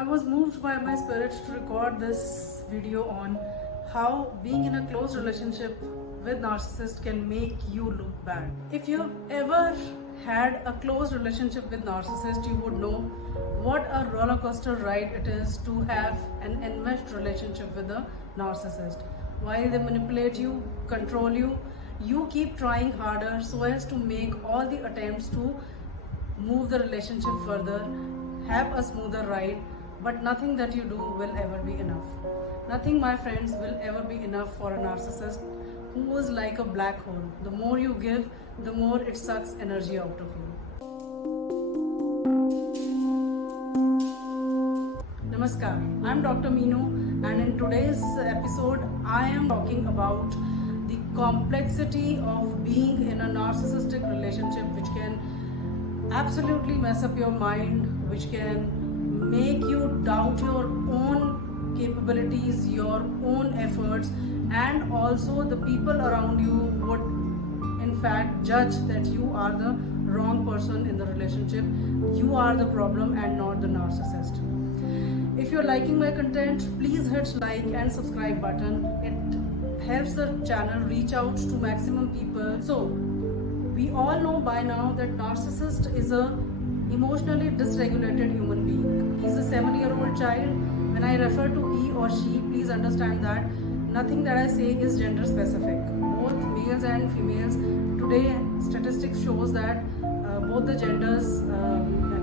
I was moved by my spirit to record this video on how being in a close relationship with narcissist can make you look bad. If you've ever had a close relationship with narcissist, you would know what a roller coaster ride it is to have an enmeshed relationship with a narcissist. While they manipulate you, control you, you keep trying harder so as to make all the attempts to move the relationship further, have a smoother ride, but nothing that you do will ever be enough. Nothing, my friends, will ever be enough for a narcissist who is like a black hole. The more you give, the more it sucks energy out of you. Namaskar, I'm Dr. Meenu, and in today's episode, I am talking about the complexity of being in a narcissistic relationship, which can absolutely mess up your mind, which can make you doubt your own capabilities, your own efforts, and also the people around you would in fact judge that you are the wrong person in the relationship. You are the problem and not the narcissist. If you're liking my content, please hit like and subscribe button. It helps the channel reach out to maximum people. So we all know by now that narcissist is a emotionally dysregulated human being. He's a 7-year-old child. When I refer to he or she, please understand that nothing that I say is gender specific. Both males and females. Today, statistics shows that both the genders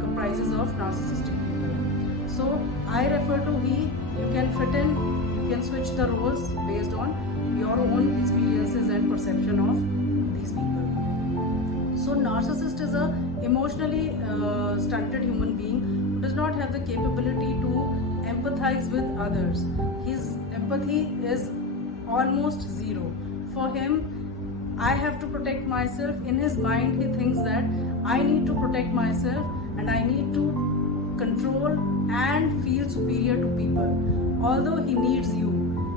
comprises of narcissistic people. So I refer to he. You can fit in. You can switch the roles based on your own experiences and perception of these people. So narcissist is a emotionally stunted human being who does not have the capability to empathize with others. His empathy is almost zero. For him, I have to protect myself. In his mind, he thinks that I need to protect myself and I need to control and feel superior to people. Although he needs you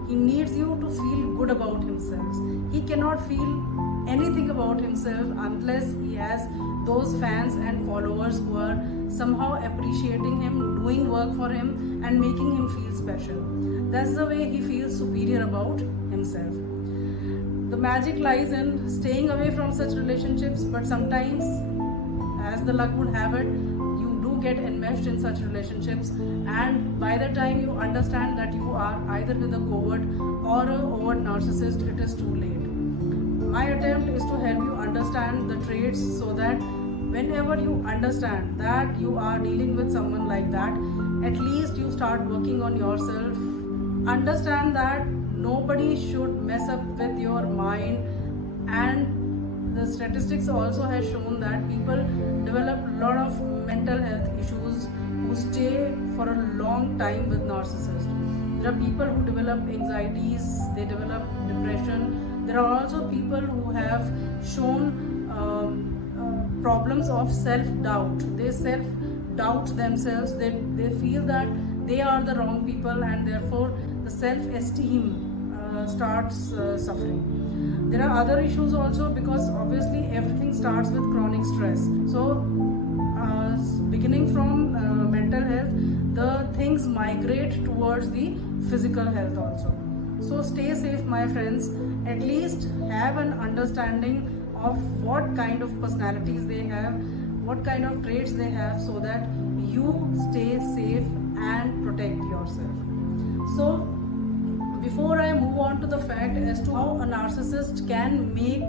to feel good about himself. He cannot feel anything about himself unless he has those fans and followers who are somehow appreciating him, doing work for him and making him feel special. That's the way he feels superior about himself. The magic lies in staying away from such relationships, but sometimes, as the luck would have it, you do get enmeshed in such relationships, and by the time you understand that you are either with a covert or a overt narcissist, it is too late. My attempt is to help you understand the traits so that whenever you understand that you are dealing with someone like that, at least you start working on yourself. Understand that nobody should mess up with your mind, and the statistics also has shown that people develop a lot of mental health issues who stay for a long time with narcissists. There are people who develop anxieties, they develop depression. There are also people who have shown problems of self-doubt. They self-doubt themselves. They feel that they are the wrong people, and therefore the self-esteem starts suffering. There are other issues also, because obviously everything starts with chronic stress. So beginning from mental health, the things migrate towards the physical health also. So stay safe, my friends. At least have an understanding of what kind of personalities they have, what kind of traits they have, so that you stay safe and protect yourself. So before I move on to the fact as to how a narcissist can make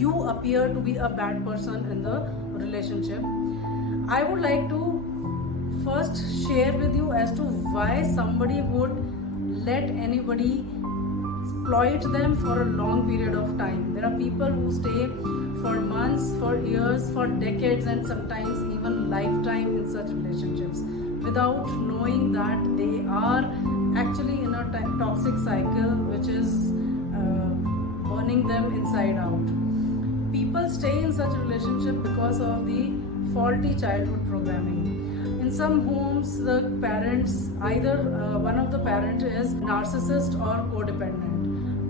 you appear to be a bad person in the relationship, I would like to first share with you as to why somebody would let anybody exploit them for a long period of time. There are people who stay for months, for years, for decades, and sometimes even lifetime in such relationships without knowing that they are actually in a toxic cycle which is burning them inside out. People stay in such relationship because of the faulty childhood programming. In some homes, the parents, either one of the parents is narcissist or codependent.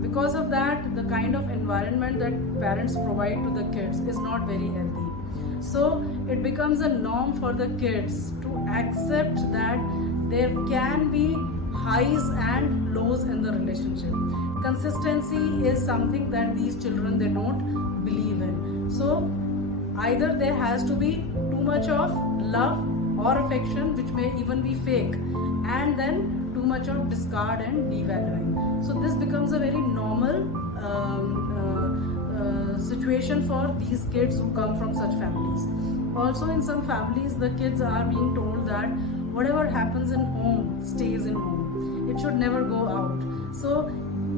Because of that, the kind of environment that parents provide to the kids is not very healthy. So it becomes a norm for the kids to accept that there can be highs and lows in the relationship. Consistency is something that these children, they don't believe in. So either there has to be too much of love or affection, which may even be fake, and then too much of discard and devaluing. So this becomes a very normal situation for these kids who come from such families. Also, in some families, the kids are being told that whatever happens in home stays in home. It should never go out. So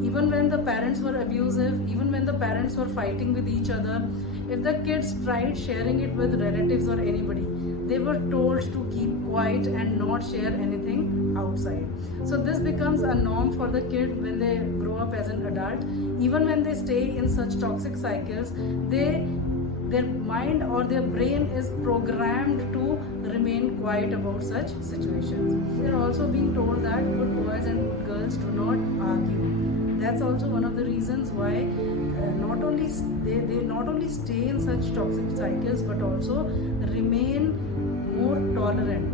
even when the parents were abusive, even when the parents were fighting with each other, if the kids tried sharing it with relatives or anybody, they were told to keep quiet and not share anything outside. So this becomes a norm for the kid when they grow up as an adult. Even when they stay in such toxic cycles, their mind or their brain is programmed to remain quiet about such situations. They are also being told that good boys and good girls do not argue. That's also one of the reasons why they not only stay in such toxic cycles, but also remain more tolerant,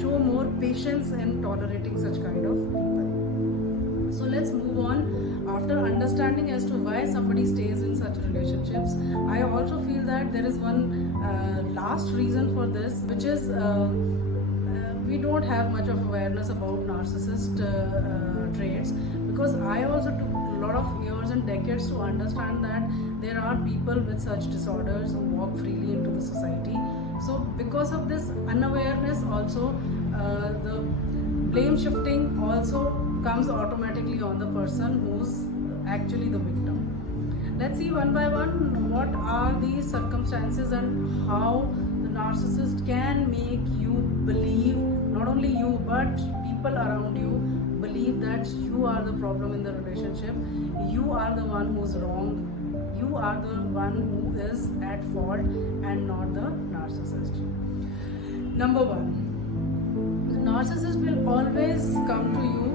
show more patience in tolerating such kind of people. So let's move on. After understanding as to why somebody stays in such relationships, I also feel that there is one last reason for this, which is we don't have much of awareness about narcissist traits, because I also took a lot of years and decades to understand that there are people with such disorders who walk freely into the society. So because of this unawareness also, the blame shifting also comes automatically on the person who's actually the victim. Let's see one by one what are these circumstances and how the narcissist can make you believe, not only you but people around you believe that you are the problem in the relationship, you are the one who's wrong, you are the one who is at fault and not the narcissist. Number one, the narcissist will always come to you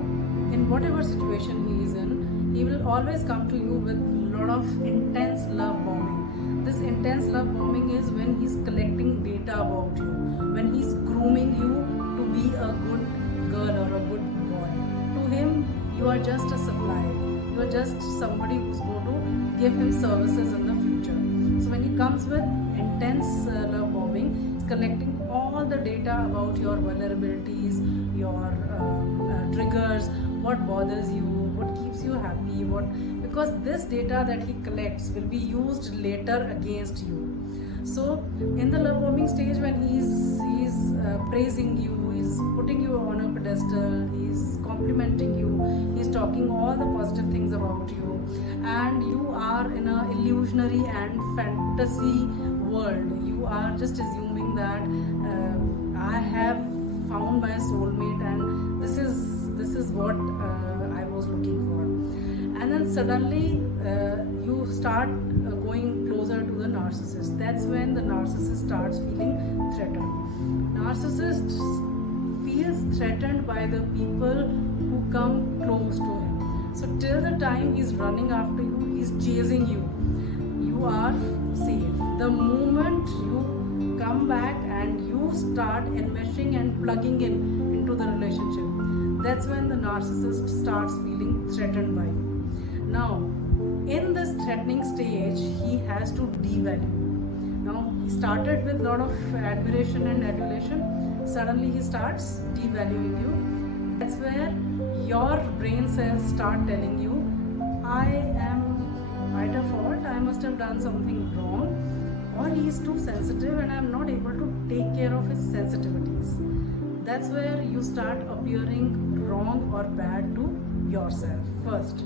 in whatever situation he is in. He will always come to you with a lot of intense love bombing. This intense love bombing is when he's collecting data about you, when he's grooming you to be a good girl or a good boy. To him, you are just a supplier. You are just somebody who's going to give him services in the future. So when he comes with intense love bombing, he's collecting all the data about your vulnerabilities, your triggers, what bothers you, what keeps you happy, because this data that he collects will be used later against you. So in the love bombing stage, when he's praising you, he's putting you on a pedestal, he's complimenting you, he's talking all the positive things about you, and you are in an illusionary and fantasy world. You are just assuming that I have found my soulmate and this is what I was looking for. And then suddenly you start going closer to the narcissist. That's when the narcissist starts feeling threatened. Narcissist feels threatened by the people who come close to him. So till the time he's running after you, he's chasing you, you are safe. The moment you come back and you start enmeshing and plugging into the relationship, that's when the narcissist starts feeling threatened by you. Now, in this threatening stage, he has to devalue. Now, he started with a lot of admiration and adulation. Suddenly, he starts devaluing you. That's where your brain cells start telling you, I am at a fault, I must have done something wrong, or he is too sensitive and I am not able to take care of his sensitivities. That's where you start appearing wrong or bad to yourself first.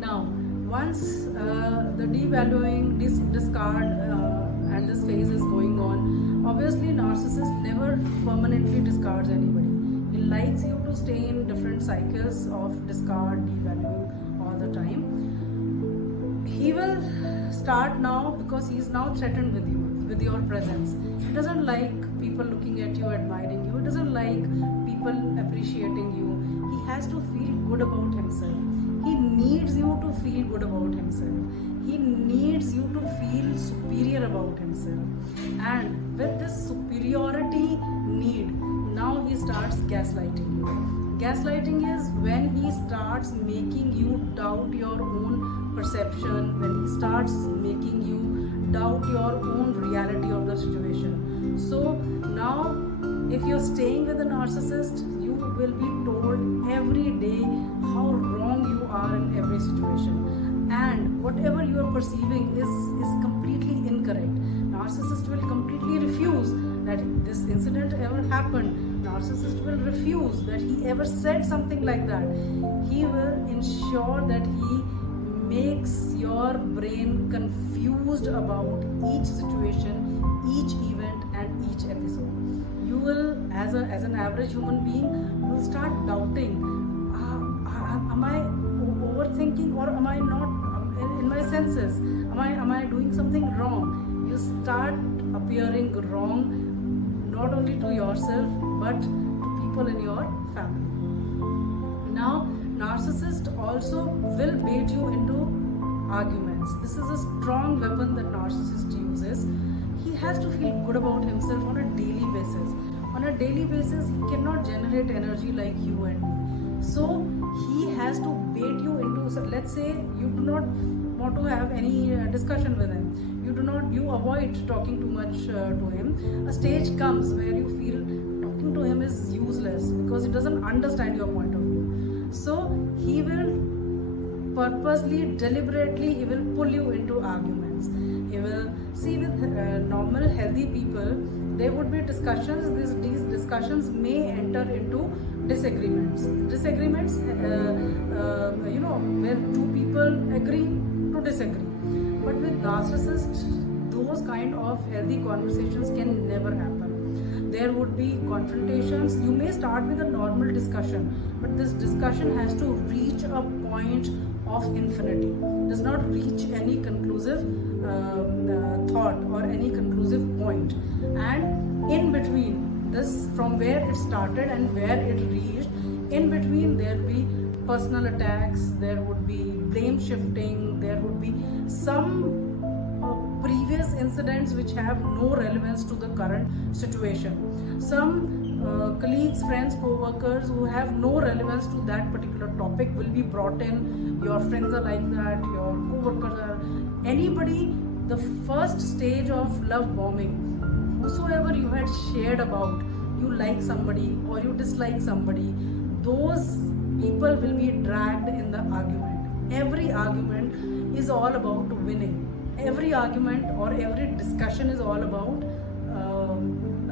Now, once the devaluing, discard and this phase is going on, obviously narcissist never permanently discards anybody. He likes you to stay in different cycles of discard, devaluing all the time. He will start now because he is now threatened with you, with your presence. He doesn't like people looking at you, admiring you. He doesn't like people appreciating you. He has to feel good about himself. He needs you to feel good about himself. He needs you to feel superior about himself. And with this superiority superiority need. Now he starts gaslighting you. Gaslighting is when he starts making you doubt your own perception, when he starts making you doubt your own reality of the situation. So now, if you're staying with a narcissist, you will be told every day how wrong you are in every situation, and whatever you are perceiving is completely incorrect. Narcissist will completely refuse that this incident ever happened. Narcissist will refuse that he ever said something like that. He will ensure that he makes your brain confused about each situation, each event, and each episode. You will, as an average human being, you will start doubting, am I overthinking, or am I not in my senses? Am I doing something wrong? You start appearing wrong, not only to yourself but to people in your family. Now, narcissist also will bait you into arguments. This is a strong weapon that narcissist uses. He has to feel good about himself on a daily basis. On a daily basis, he cannot generate energy like you and me. So he has to bait you into, let's say you do not want to have any discussion with him. You avoid talking too much to him. A stage comes where you feel talking to him is useless because he doesn't understand your point of view. So he will purposely, deliberately, he will pull you into arguments. He will see with normal, healthy people, there would be discussions. These discussions may enter into disagreements. Disagreements, where two people agree to disagree. But with narcissists, those kind of healthy conversations can never happen. There would be confrontations. You may start with a normal discussion, but this discussion has to reach a point of infinity. Does not reach any conclusive thought or any conclusive point. And in between this, from where it started and where it reached, in between there will be personal attacks, there would be blame shifting, there would be some previous incidents which have no relevance to the current situation. Some colleagues, friends, co-workers who have no relevance to that particular topic will be brought in. Your friends are like that, your co-workers are, anybody, the first stage of love bombing, whosoever you had shared about, you like somebody or you dislike somebody, those people will be dragged in the argument. Every argument is all about winning. Every argument or every discussion is all about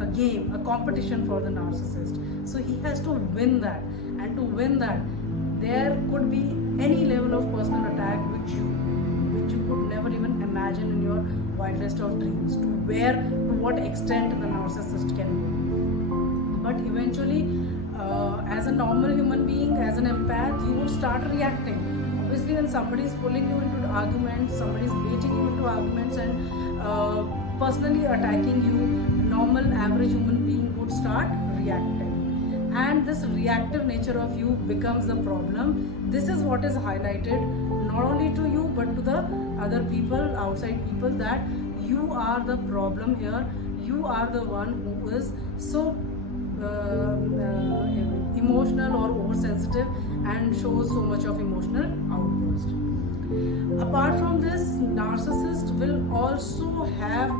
a game, a competition for the narcissist. So he has to win that, and to win that, there could be any level of personal attack which you could never even imagine in your wildest of dreams. To what extent the narcissist can go. But eventually, as a normal human being, as an empath, you would start reacting. Obviously, when somebody is pulling you into arguments, somebody is baiting you into arguments and personally attacking you, normal average human being would start reacting. And this reactive nature of you becomes the problem. This is what is highlighted not only to you but to the other people, outside people, that you are the problem here. You are the one who is so emotional or oversensitive and shows so much of emotional outburst. Apart from this, narcissist will also have a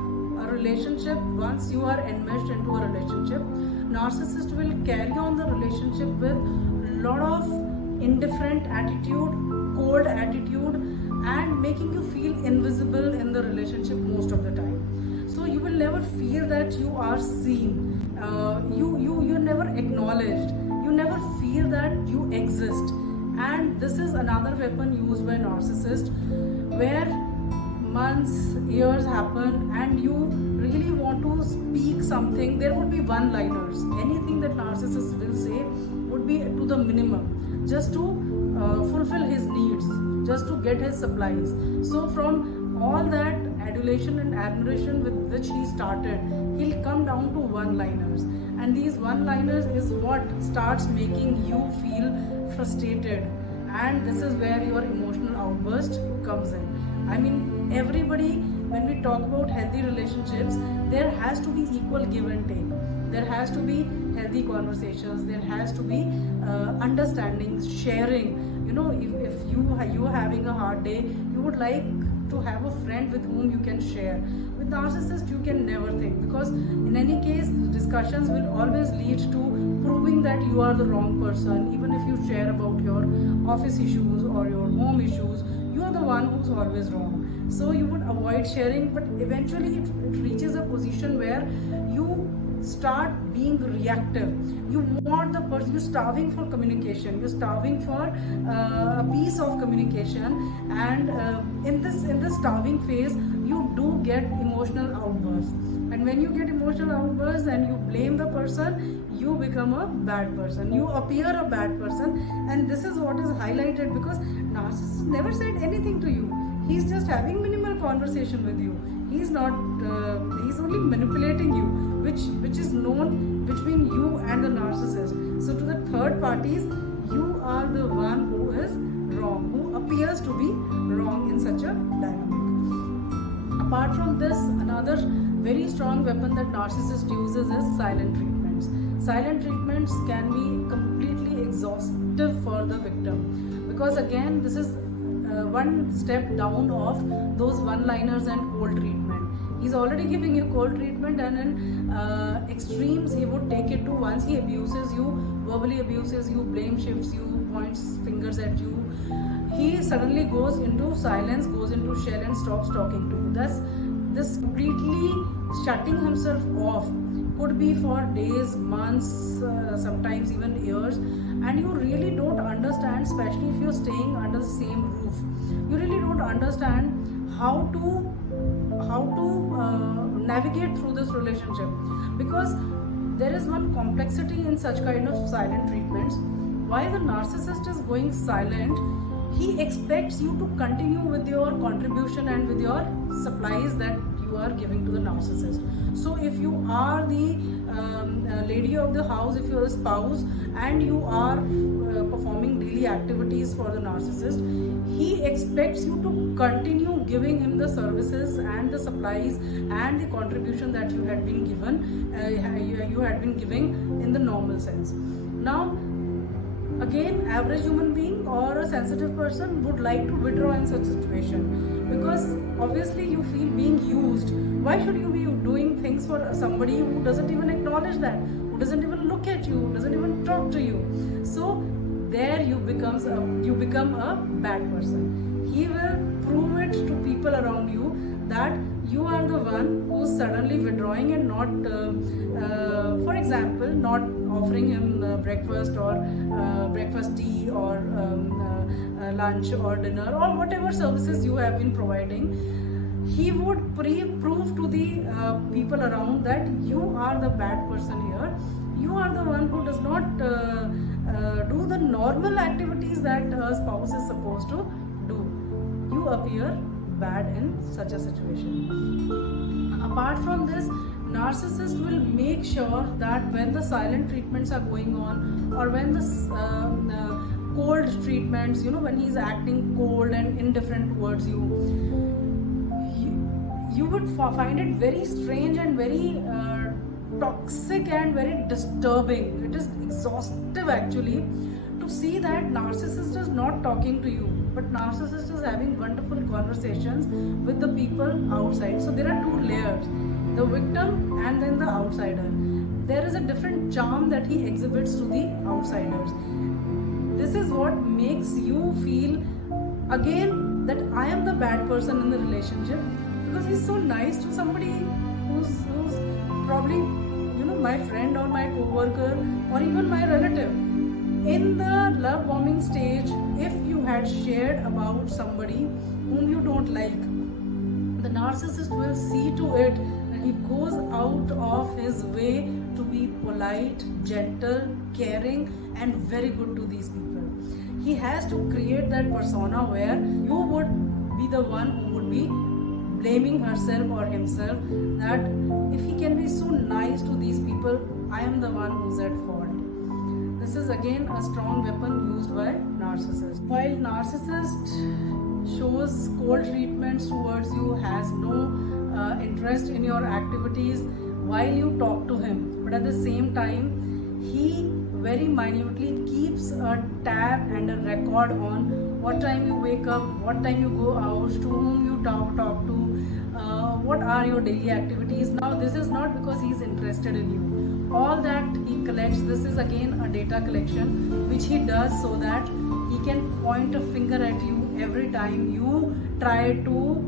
relationship. Once you are enmeshed into a relationship, narcissist will carry on the relationship with a lot of indifferent attitude, cold attitude, and making you feel invisible in the relationship most of the time. So you will never feel that you are seen. You're never acknowledged. You never feel that you exist. And this is another weapon used by narcissists, where months, years happen and you really want to speak something. There would be one-liners. Anything that narcissist will say would be to the minimum, just to fulfill his needs, just to get his supplies. So from all that adulation and admiration with which he started, he'll come down to one-liners. And these one-liners is what starts making you feel frustrated. And this is where your emotional outburst comes in. I mean, everybody when we talk about healthy relationships, there has to be equal give and take. There has to be healthy conversations. There has to be understanding, sharing. If you are having a hard day, you would like to have a friend with whom you can share. With narcissist, you can never think, because in any case, discussions will always lead to proving that you are the wrong person. Even if you share about your office issues or your home issues, you are the one who's always wrong. So you would avoid sharing, but eventually it reaches a position where you start being reactive. You want the person, you're starving for communication, you're starving for a piece of communication, and in this starving phase, you do get emotional outbursts. And when you get emotional outbursts and you blame the person, you become a bad person, you appear a bad person. And this is what is highlighted, because narcissist never said anything to you. He's just having minimal conversation with you. He's not he's only manipulating you, which is known between you and the narcissist. So to the third parties, you are the one who is wrong, who appears to be wrong in such a dynamic. Apart from this, another very strong weapon that narcissist uses is silent treatments. Silent treatments can be completely exhaustive for the victim, because again, this is one step down of those one-liners and cold treatment. He's already giving you cold treatment, and in extremes he would take it to, once he abuses you, verbally abuses you, blame shifts you, points fingers at you, he suddenly goes into silence, goes into shell and stops talking to you. Thus, this completely shutting himself off could be for days, months, sometimes even years, and you really don't understand, especially if you're staying under the same roof. You really don't understand how to navigate through this relationship, because there is one complexity in such kind of silent treatments. While the narcissist is going silent, he expects you to continue with your contribution and with your supplies that you are giving to the narcissist. So if you are the lady of the house, if you are a spouse and you are performing daily activities for the narcissist, he expects you to continue giving him the services and the supplies and the contribution that you had been given, you had been giving in the normal sense. Now, again, average human being or a sensitive person would like to withdraw in such situation, because obviously you feel being used. Why should you be doing things for somebody who doesn't even acknowledge that, who doesn't even look at you, who doesn't even talk to you? So there you become a bad person. He will prove it to people around you that you are the one who's suddenly withdrawing and not, for example, not offering him breakfast or breakfast tea or lunch or dinner or whatever services you have been providing. He would prove to the people around that you are the bad person here. You are the one who does not do the normal activities that a spouse is supposed to do. You appear bad in such a situation. Apart from this, narcissist will make sure that when the silent treatments are going on, or when the cold treatments, when he's acting cold and indifferent towards you would find it very strange and very toxic and very disturbing. It is exhaustive actually to see that narcissist is not talking to you, but narcissist is having wonderful conversations with the people outside. So there are two layers, the victim and then the outsider. There is a different charm that he exhibits to the outsiders. This is what makes you feel again that I am the bad person in the relationship, because he's so nice to somebody who's probably my friend or my co-worker or even my relative. In the love bombing stage, if you had shared about somebody whom you don't like, the narcissist will see to it that he goes out of his way to be polite, gentle, caring and very good to these people. He has to create that persona where you would be the one who would be blaming herself or himself, that if he can be so nice to these people, I am the one who's at fault. This is again a strong weapon used by narcissists. While narcissist shows cold treatments towards you, has no interest in your activities while you talk to him, but at the same time he very minutely keeps a tab and a record on what time you wake up, what time you go out, to whom you talk to, what are your daily activities. Now this is not because he is interested in you. All that he collects, this is again a data collection which he does so that he can point a finger at you every time you try to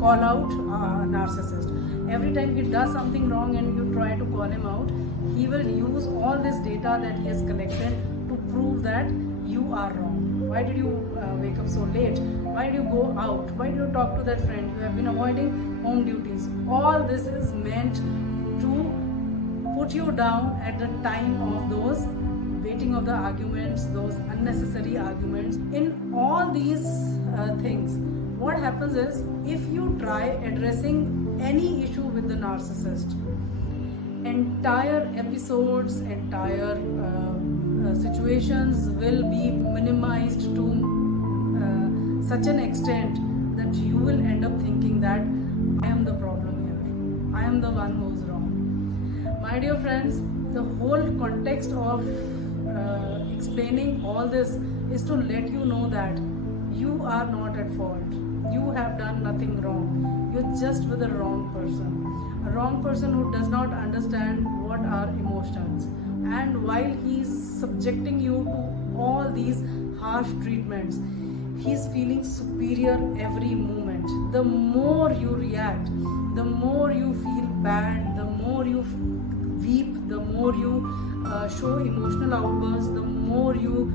call out a narcissist. Every time he does something wrong and you try to call him out, he will use all this data that he has collected to prove that you are wrong. Why did you wake up so late? Why did you go out? Why did you talk to that friend? You have been avoiding home duties. All this is meant to put you down at the time of those waiting of the arguments, those unnecessary arguments. In all these things, what happens is, if you try addressing any issue with the narcissist, entire episodes, entire situations will be minimized to such an extent that you will end up thinking that I am the problem here, I am the one who is wrong. My dear friends, the whole context of explaining all this is to let you know that you are not at fault. You have done nothing wrong. You're just with the wrong person. A wrong person who does not understand what are emotions. And while he's subjecting you to all these harsh treatments, he's feeling superior every moment. The more you react, the more you feel bad, the more you weep, the more you show emotional outbursts, the more you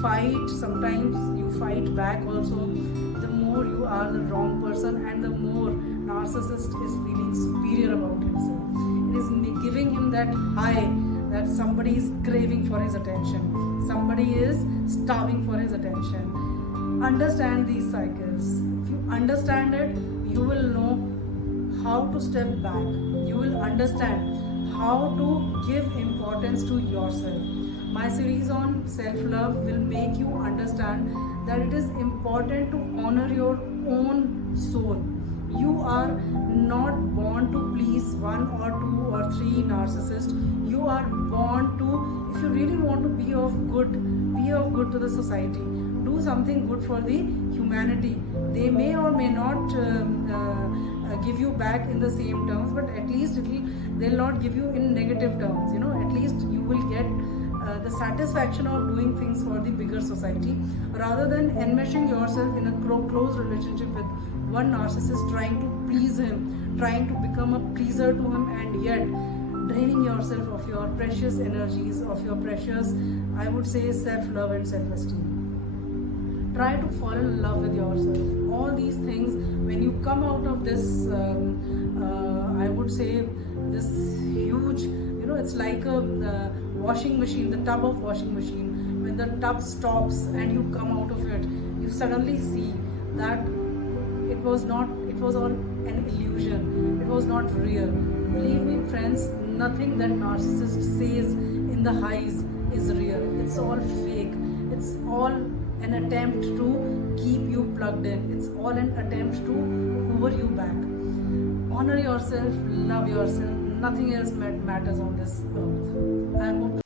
fight, sometimes you fight back also, the more you are the wrong person and the more narcissist is feeling superior about himself. It is giving him that high that somebody is craving for his attention, somebody is starving for his attention. Understand these cycles. If you understand it, you will know how to step back. You will understand how to give importance to yourself. My series on self-love will make you understand that it is important to honor your own soul. You are not born to please one or two or three narcissists. You are born to, if you really want to be of good to the society. Do something good for the humanity. They may or may not give you back in the same terms, but at least they'll not give you in negative terms. At least you will get the satisfaction of doing things for the bigger society, rather than enmeshing yourself in a close relationship with one narcissist, trying to please him, trying to become a pleaser to him, and yet draining yourself of your precious energies, of your precious, I would say, self-love and self-esteem. Try to fall in love with yourself. All these things, when you come out of this, I would say, this huge, it's like a washing machine, the tub of washing machine. When the tub stops and you come out of it, you suddenly see that it was all an illusion. It was not real. Believe me, friends, nothing that narcissist says in the highs is real. It's all fake. It's all an attempt to keep you plugged in. It's all an attempt to hoover you back. Honor yourself, love yourself. Nothing else matters on this earth. I hope